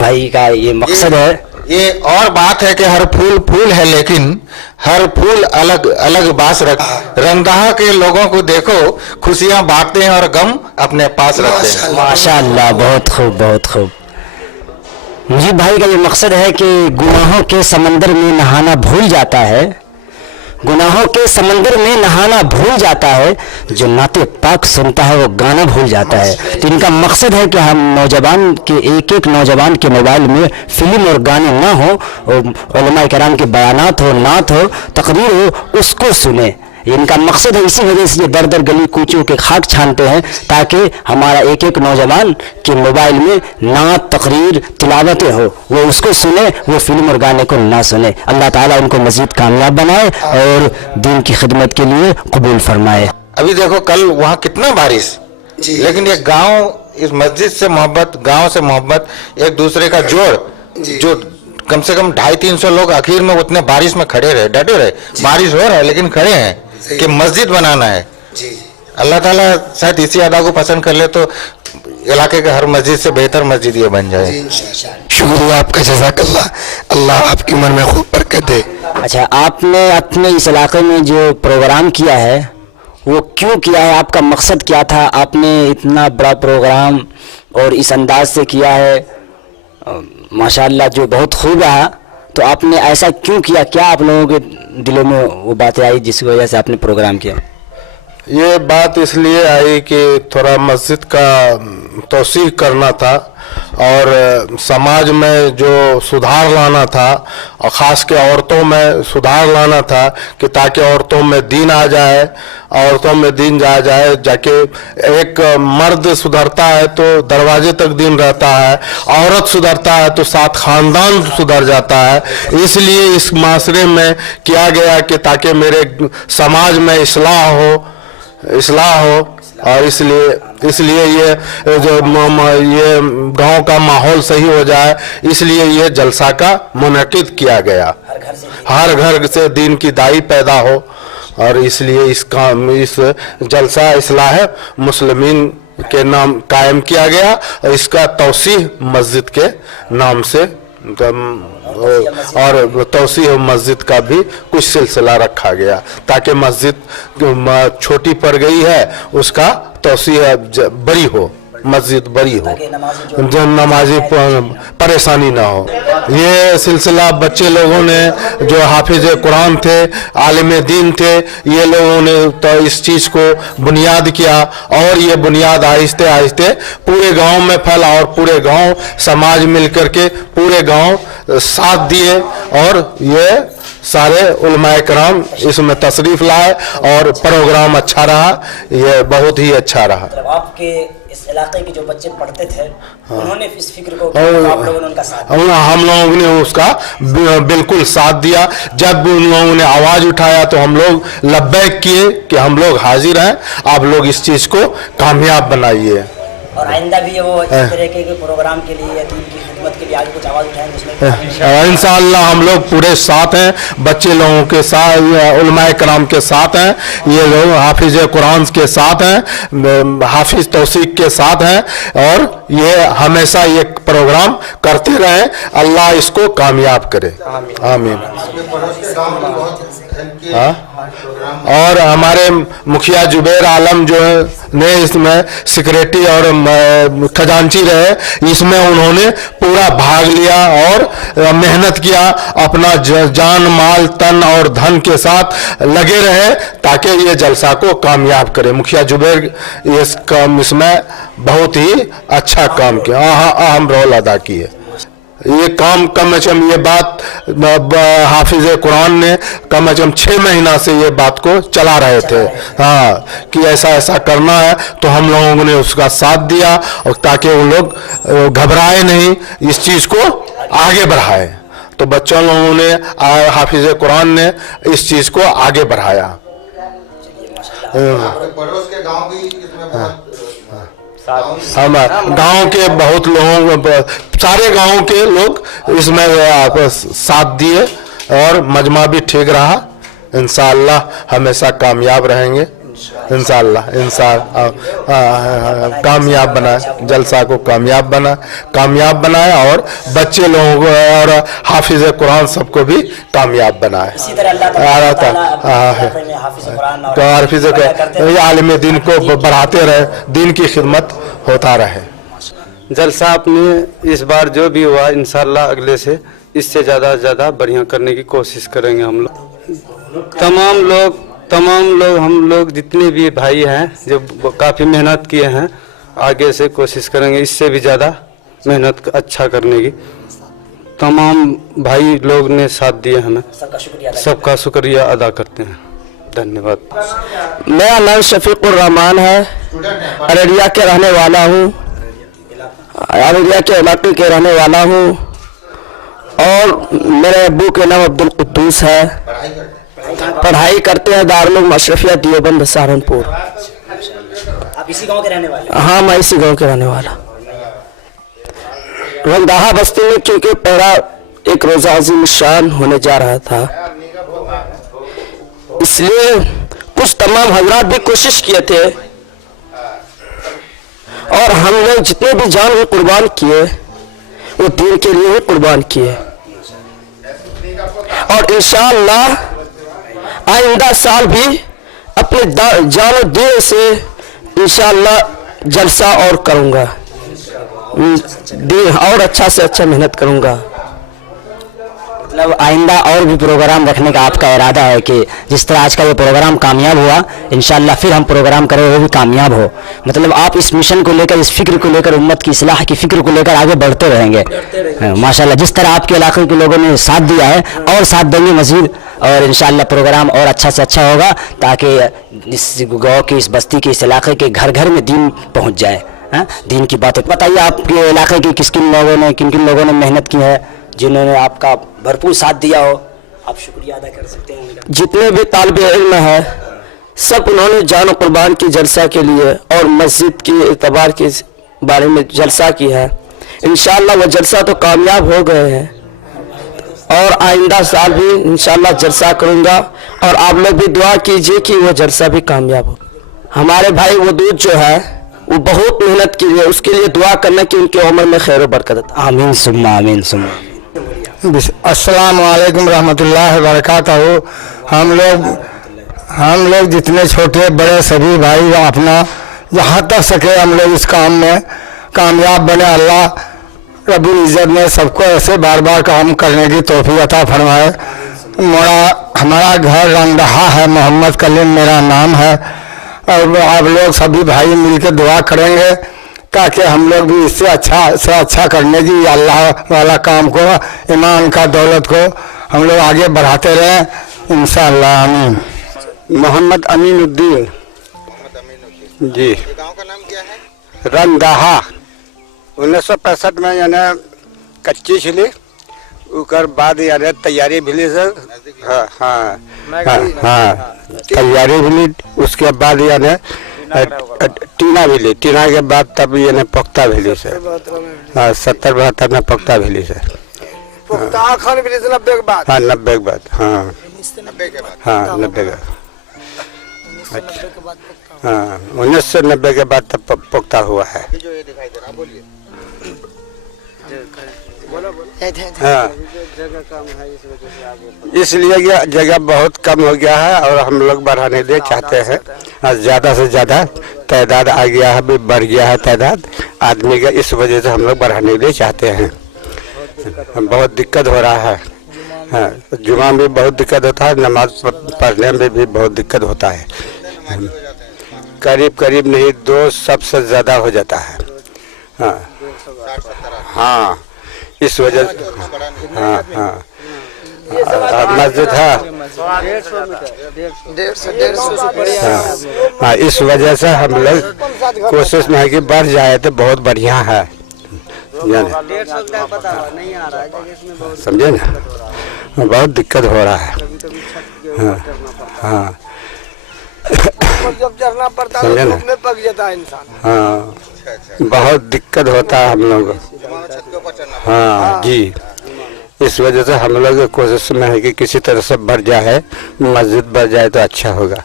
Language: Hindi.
भाई का ये मकसद है। ये और बात है कि हर फूल फूल है, लेकिन हर फूल अलग अलग बास रख। रंगदहा के लोगों को देखो, खुशियां बांटते हैं और गम अपने पास रखते हैं। माशाअल्लाह, बहुत खूब, बहुत खूब। मुझे भाई का ये मकसद है कि गुनाहों के समंदर में नहाना भूल जाता है, गुनाहों के समंदर में नहाना भूल जाता है, जो नाते पाक सुनता है वो गाना भूल जाता है। तो इनका मकसद है कि हम नौजवान के, एक एक नौजवान के मोबाइल में फिल्म और गाने ना हो, और उलमा किराम के बयानात हो, नात हो, तकरीर हो, उसको सुने। इनका मकसद है। इसी वजह से ये दर दर गली कूचों के खाक छानते हैं, ताकि हमारा एक एक नौजवान के मोबाइल में नात, तकरीर, तिलावतें हो, वो उसको सुने, वो फिल्म और गाने को ना सुने। अल्लाह ताला उनको मजीद कामयाब बनाए और दीन की खिदमत के लिए कबूल फरमाए। अभी देखो कल वहाँ कितना बारिश, लेकिन ये गांव, इस मस्जिद से मोहब्बत, गांव से मोहब्बत, एक दूसरे का जोड़, जो कम से कम 250-300 लोग आखिर में उतने बारिश में खड़े रहे, डटे रहे। बारिश हो रहा है लेकिन खड़े हैं कि मस्जिद बनाना है। अल्लाह ताला शायद इसी अदा को पसंद कर ले तो इलाके के हर मस्जिद से बेहतर मस्जिद ये बन जाए। शुक्रिया आपका, जज़ाकल्लाह। अल्लाह आपकी उम्र में खूब बरकत दे। अच्छा, आपने अपने इस इलाके में जो प्रोग्राम किया है वो क्यों किया है? आपका मकसद क्या था? आपने इतना बड़ा प्रोग्राम और इस अंदाज से किया है, माशाअल्लाह, जो बहुत खूब रहा। तो आपने ऐसा क्यों किया? क्या आप लोगों के दिलों में वो बातें आई जिसकी वजह से आपने प्रोग्राम किया? ये बात इसलिए आई कि थोड़ा मस्जिद का तौसीह करना था और समाज में जो सुधार लाना था, और ख़ास के औरतों में सुधार लाना था, कि ताकि औरतों में दीन आ जाए, औरतों में दीन जा जाए। जाके एक मर्द सुधरता है तो दरवाजे तक दीन रहता है, औरत सुधरता है तो साथ ख़ानदान सुधर जाता है। इसलिए इस माशरे में किया गया कि ताकि मेरे समाज में इस्लाह हो, और इसलिए ये जो ये गांव का माहौल सही हो जाए, इसलिए ये जलसा का मुनक़िद किया गया। हर घर से दीन की दाई पैदा हो, और इसलिए इस जलसा इस्लाह मुस्लिमीन के नाम कायम किया गया, और इसका तौसीह मस्जिद के नाम से और तौसीह मस्जिद का भी कुछ सिलसिला रखा गया, ताकि मस्जिद छोटी पड़ गई है, उसका तौसीह बड़ी हो, मस्जिद बड़ी हो, जो नमाजी परेशानी ना हो। ये सिलसिला बच्चे लोगों ने, जो हाफिज कुरान थे, आलिम दीन थे, ये लोगों ने तो इस चीज़ को बुनियाद किया, और ये बुनियाद आहिस्ते आहिस्ते पूरे गांव में फैला, और पूरे गांव समाज मिल करके पूरे गांव साथ दिए, और ये सारे उलमाए कराम इसमें तशरीफ लाए, और प्रोग्राम अच्छा रहा, ये बहुत ही अच्छा रहा। आपके इस इलाके के जो बच्चे पढ़ते थे, उन्होंने इस फिक्र को, आप लोगों ने उनका साथ दिया? हम लोगों ने उसका बिल्कुल साथ दिया। जब उन लोगों ने आवाज़ उठाया तो हम लोग लब्बैक किए कि हम लोग हाजिर हैं, आप लोग इस चीज़ को कामयाब बनाइए। और आइंदा भी वो इस तरह के प्रोग्राम के लिए या दीन की खिदमत के लिए आगे कुछ आवाज़ उठाएंगे? इंशाअल्लाह हम लोग पूरे साथ हैं, बच्चे लोगों के साथ, उलमाए कराम के साथ हैं, ये लोग हाफिज कुरान के साथ हैं, हाफिज तौसीक के साथ हैं, और ये हमेशा ये प्रोग्राम करते रहें। अल्लाह इसको कामयाब करे, आमीन। और हमारे मुखिया जुबैर आलम जो ने इसमें सेक्रेटरी और खजांची रहे, इसमें उन्होंने पूरा भाग लिया और मेहनत किया, अपना जान, माल, तन और धन के साथ लगे रहे, ताकि ये जलसा को कामयाब करे। मुखिया जुबैर इसमें बहुत ही अच्छा काम किया, अहम रोल अदा किए। ये काम कम से कम, ये बात हाफिज कुरान ने कम से कम 6 महीना से ये बात को चला रहे थे, हाँ, कि ऐसा ऐसा करना है, तो हम लोगों ने उसका साथ दिया, और ताकि वो लोग घबराए नहीं, इस चीज़ को आगे बढ़ाए। तो बच्चों लोगों ने, हाफिज कुरान ने इस चीज़ को आगे बढ़ाया। पड़ोस के गांव भी इसमें हम गांव के बहुत लोगों, सारे गांव के लोग इसमें साथ दिए, और मजमा भी ठीक रहा। इंशाअल्लाह हमेशा कामयाब रहेंगे। इंशाल्लाह कामयाब बनाए, जलसा को कामयाब बनाए और बच्चे लोगों को और हाफिज कुरान सबको भी कामयाब बनाए। इसी तरह अल्लाह ताला हाफिज आलिम दीन को बढ़ाते रहे, दीन की खिदमत होता रहे। जलसा अपने इस बार जो भी हुआ इंशाल्लाह अगले से इससे ज़्यादा से ज़्यादा बढ़िया करने की कोशिश करेंगे हम लोग। तमाम लोग हम लोग जितने भी भाई हैं जो काफ़ी मेहनत किए हैं, आगे से कोशिश करेंगे इससे भी ज़्यादा मेहनत अच्छा करने की। तमाम भाई लोग ने साथ दिया हमें, सबका शुक्रिया अदा करते हैं। धन्यवाद। मेरा नाम शफीकुर रहमान है, अररिया के रहने वाला हूँ, अररिया के इलाके के रहने वाला हूँ और मेरे अब्बू के नाम अब्दुल कुद्दूस है। पढ़ाई करते हैं दारुल अशरफिया देवबंद सहारनपुर। आप इसी गांव के रहने वाले? हाँ, मैं इसी गांव के रहने वाला। रंगदाहा बस्ती में क्योंकि पहला एक रोजा अजीम शान होने जा रहा था, इसलिए कुछ तमाम हजरात भी कोशिश किए थे और हम लोग जितने भी जान को कुर्बान किए वो दीन के लिए ही कुर्बान किए। और इंशाअल्लाह आइंदा साल भी अपने जान और दिल से इंशाअल्लाह जलसा और करूंगा, और अच्छा से अच्छा मेहनत करूंगा। मतलब आइंदा और भी प्रोग्राम रखने का आपका इरादा है कि जिस तरह आज का ये प्रोग्राम कामयाब हुआ, इंशाअल्लाह फिर हम प्रोग्राम करें वो भी कामयाब हो। मतलब आप इस मिशन को लेकर, इस फिक्र को लेकर, उम्मत की इस्लाह की फिक्र को लेकर आगे बढ़ते रहेंगे माशाअल्लाह। जिस तरह आपके इलाके के लोगों ने साथ दिया है और साथ देंगे मजीद, और इंशाअल्लाह प्रोग्राम और अच्छा से अच्छा होगा ताकि इस गाँव की, इस बस्ती के, इस इलाके के घर घर में दीन पहुँच जाए। दीन की बात बताइए, आपके इलाके के किन किन लोगों ने मेहनत की है, जिन्होंने आपका भरपूर साथ दिया हो, आप शुक्रिया अदा कर सकते हैं उनका। जितने भी तालिबे इल्म है सब उन्होंने जान कुर्बान की जलसा के लिए और मस्जिद के एतबार के बारे में जलसा की है। इंशाअल्लाह वो जलसा तो कामयाब हो गए हैं और आइंदा साल भी इंशाअल्लाह जलसा करूँगा और आप लोग भी दुआ कीजिए कि वो जलसा भी कामयाब हो। हमारे भाई वदूद जो है वो बहुत मेहनत की है, उसके लिए दुआ करना कि उनकी उम्र में खैर बरकत। आमीन सुम्मा आमीन सुम्मा। अस्सलाम वालेकुम रहमतुल्लाहि व बरकातहू। हम लोग जितने छोटे बड़े सभी भाई अपना जहाँ तक सके हम लोग इस काम में कामयाब बने। अल्लाह रब्बुल इज़्ज़त ने सबको ऐसे बार बार काम करने की तौफीक अता फरमाए। हमारा घर रंगदहा है, मोहम्मद कलीम मेरा नाम है और आप लोग सभी भाई मिलकर दुआ करेंगे ताकि हम लोग भी इससे अच्छा से अच्छा करने की, अल्लाह वाला काम को, ईमान का, दौलत को हम लोग आगे बढ़ाते रहें इंशाअल्लाह। आमीन। मोहम्मद अमीनुद्दीन जी। गांव का नाम क्या है? रंगदहा। 1965 में यानी कच्ची छिली, उकर बाद यानी तैयारी भी ली सर। हाँ हाँ हाँ, तैयारी भी ली, उसके बाद यानी टीना भी ली, टीना के बाद तब यानी पख्ता भी ली सर। 70-72 में पख्ता भी ली सर। 90 के बाद। हाँ 90 के बाद। हाँ 90 के बाद। हाँ 90 के बाद। हाँ 1990 के बाद तब पुख्ता हुआ है। जो ये दिखाई दे रहा, बोलिए। हाँ, इसलिए जगह बहुत कम हो गया है और हम लोग बढ़ाने के लिए चाहते हैं। ज़्यादा से ज़्यादा तादाद आ गया है, बढ़ गया है तादाद आदमी का, इस वजह से हम लोग बढ़ाने के लिए चाहते हैं। बहुत दिक्कत हो रहा है। हाँ, जुमा में बहुत दिक्कत होता है, नमाज पढ़ने में भी बहुत दिक्कत होता है। करीब नहीं 2 सबसे ज़्यादा हो जाता है। हाँ हाँ, इस वजह से हाँ हाँ मस्जिद है। हाँ, इस वजह से हम लोग कोशिश में है कि बढ़ जाए तो बहुत बढ़िया है, समझे ना। बहुत दिक्कत हो रहा है। हाँ हाँ, जब चढ़ना पड़ता समझे ना। है पक जाता है इंसान। हाँ, बहुत दिक्कत होता है हम लोग। हाँ जी, इस वजह से हम लोग कोशिश में है कि किसी तरह से बढ़ जाए, मस्जिद बढ़ जाए तो अच्छा होगा।